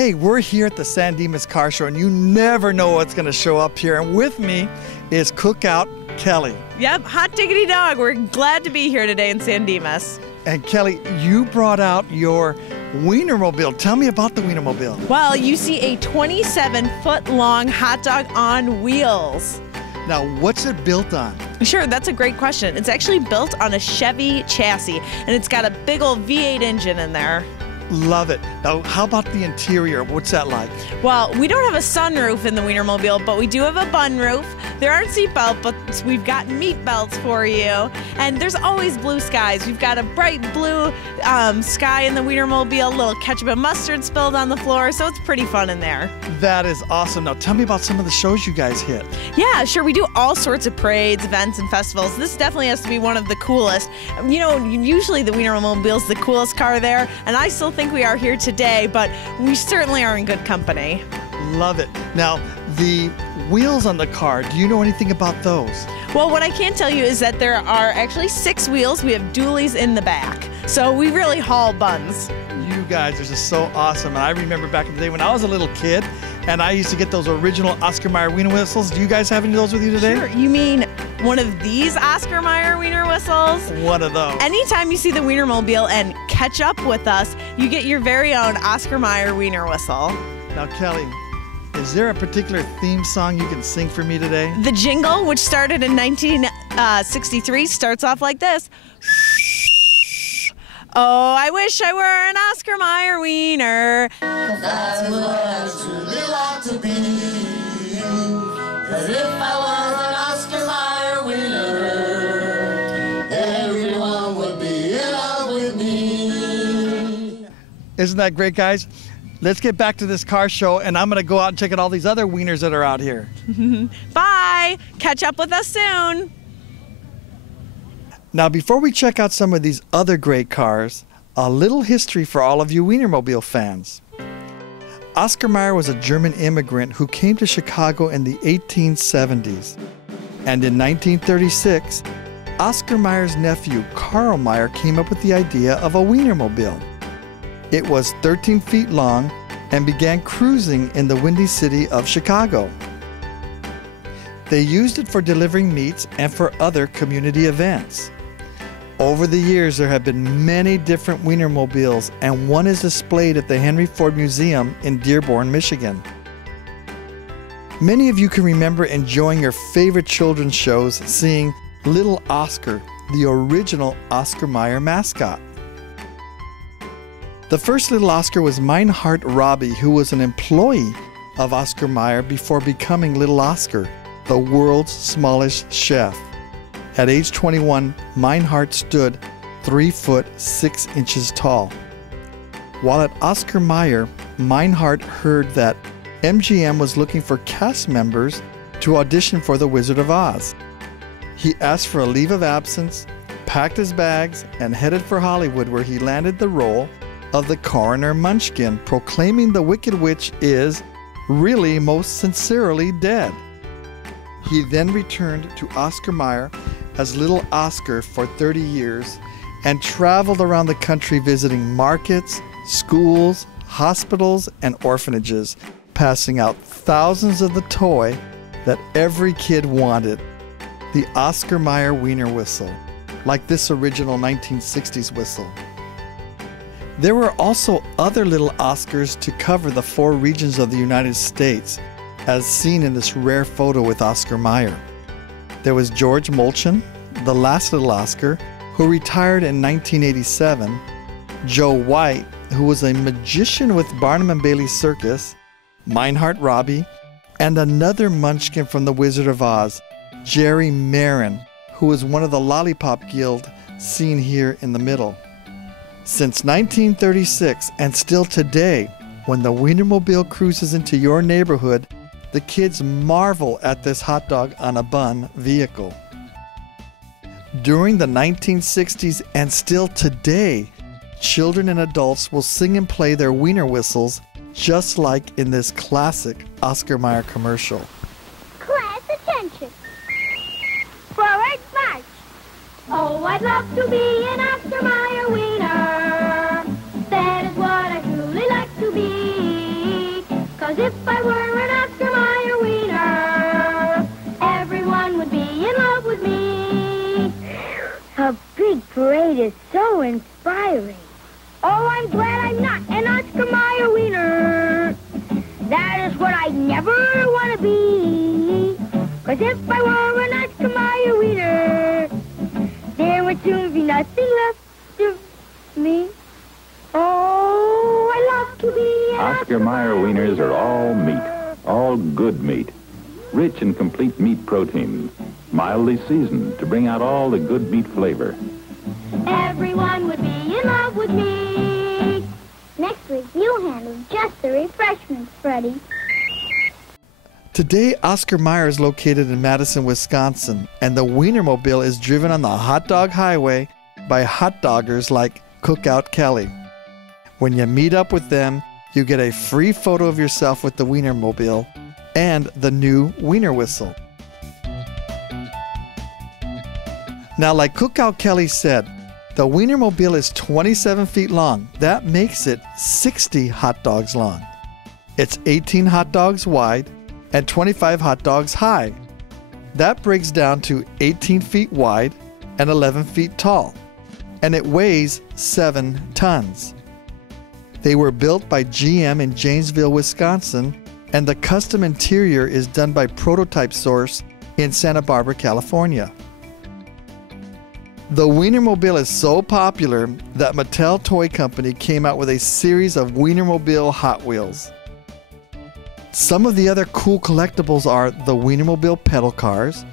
Hey, we're here at the San Dimas Car Show, and you never know what's going to show up here. And with me is Cookout Kelly. Yep, hot diggity dog. We're glad to be here today in San Dimas. And Kelly, you brought out your Wienermobile. Tell me about the Wienermobile. Well, you see a 27-foot-long hot dog on wheels. Now, what's it built on? Sure, that's a great question. It's actually built on a Chevy chassis, and it's got a big old V8 engine in there. Love it. Now, how about the interior? What's that like? Well, we don't have a sunroof in the Wienermobile, but we do have a bun roof. There aren't seatbelts, but we've got meat belts for you. And there's always blue skies. We've got a bright blue sky in the Wienermobile, a little ketchup and mustard spilled on the floor, so it's pretty fun in there. That is awesome. Now, tell me about some of the shows you guys hit. Yeah, sure. We do all sorts of parades, events, and festivals. This definitely has to be one of the coolest. You know, usually the Wienermobile's the coolest car there, and I still think we are here today, but we certainly are in good company. Love it. Now, the wheels on the car, do you know anything about those? Well, what I can tell you is that there are actually 6 wheels. We have dualies in the back, so we really haul buns. You guys are just so awesome. And I remember back in the day when I was a little kid, and I used to get those original Oscar Mayer Wiener whistles. Do you guys have any of those with you today? Sure. You mean one of these Oscar Mayer Wiener whistles? One of those. Anytime you see the Wienermobile and catch up with us, you get your very own Oscar Mayer Wiener whistle. Now, Kelly, is there a particular theme song you can sing for me today? The jingle, which started in 1963, starts off like this. Oh, I wish I were an Oscar Mayer Wiener. 'Cause that's what I truly like to be. 'Cause if I was an Oscar Mayer Wiener, everyone would be in love with me. Isn't that great, guys? Let's get back to this car show, and I'm going to go out and check out all these other wieners that are out here. Bye. Catch up with us soon. Now, before we check out some of these other great cars, a little history for all of you Wienermobile fans. Oscar Mayer was a German immigrant who came to Chicago in the 1870s. And in 1936, Oscar Mayer's nephew, Carl Mayer, came up with the idea of a Wienermobile. It was 13 feet long and began cruising in the Windy City of Chicago. They used it for delivering meats and for other community events. Over the years, there have been many different Wienermobiles, and one is displayed at the Henry Ford Museum in Dearborn, Michigan. Many of you can remember enjoying your favorite children's shows, seeing Little Oscar, the original Oscar Mayer mascot. The first Little Oscar was Meinhard Robbie, who was an employee of Oscar Mayer before becoming Little Oscar, the world's smallest chef. At age 21, Meinhard stood 3 foot 6 inches tall. While at Oscar Mayer, Meinhard heard that MGM was looking for cast members to audition for The Wizard of Oz. He asked for a leave of absence, packed his bags, and headed for Hollywood, where he landed the role of the Coroner Munchkin, proclaiming the Wicked Witch is really most sincerely dead. He then returned to Oscar Mayer as Little Oscar for 30 years and traveled around the country visiting markets, schools, hospitals, and orphanages, passing out thousands of the toy that every kid wanted, the Oscar Mayer Wiener whistle, like this original 1960s whistle. There were also other Little Oscars to cover the 4 regions of the United States, as seen in this rare photo with Oscar Mayer. There was George Molchen, the last Little Oscar, who retired in 1987, Joe White, who was a magician with Barnum and Bailey Circus, Meinhard Robbie, and another Munchkin from The Wizard of Oz, Jerry Marin, who was one of the Lollipop Guild seen here in the middle. Since 1936 and still today, when the Wienermobile cruises into your neighborhood, the kids marvel at this hot dog on a bun vehicle. During the 1960s and still today, children and adults will sing and play their wiener whistles just like in this classic Oscar Mayer commercial. Class attention. Forward march. Oh, I'd love to be an Oscar Mayer wiener. That is what I truly like to be. As if I were an Oscar Mayer wiener, there would soon be nothing left of me. Oh, I love to be an Oscar Mayer wieners are all meat, all good meat. Rich and complete meat protein, mildly seasoned to bring out all the good meat flavor. Everyone would be in love with me. Next week, you handle just the refreshments, Freddie. Today, Oscar Mayer is located in Madison, Wisconsin, and the Wienermobile is driven on the hot dog highway by hot doggers like Cookout Kelly. When you meet up with them, you get a free photo of yourself with the Wienermobile and the new Wiener Whistle. Now, like Cookout Kelly said, the Wienermobile is 27 feet long. That makes it 60 hot dogs long. It's 18 hot dogs wide and 25 hot dogs high. That breaks down to 18 feet wide and 11 feet tall, and it weighs 7 tons. They were built by GM in Janesville, Wisconsin, and the custom interior is done by Prototype Source in Santa Barbara, California. The Wienermobile is so popular that Mattel Toy Company came out with a series of Wienermobile Hot Wheels. Some of the other cool collectibles are the Wienermobile pedal cars,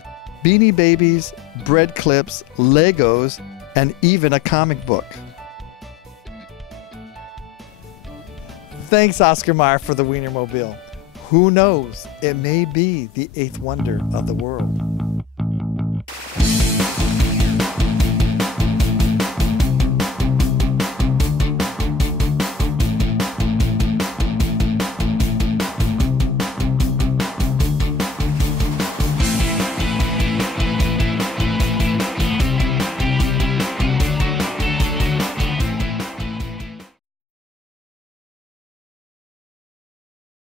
Beanie Babies, bread clips, Legos, and even a comic book. Thanks, Oscar Mayer, for the Wienermobile. Who knows, it may be the 8th wonder of the world.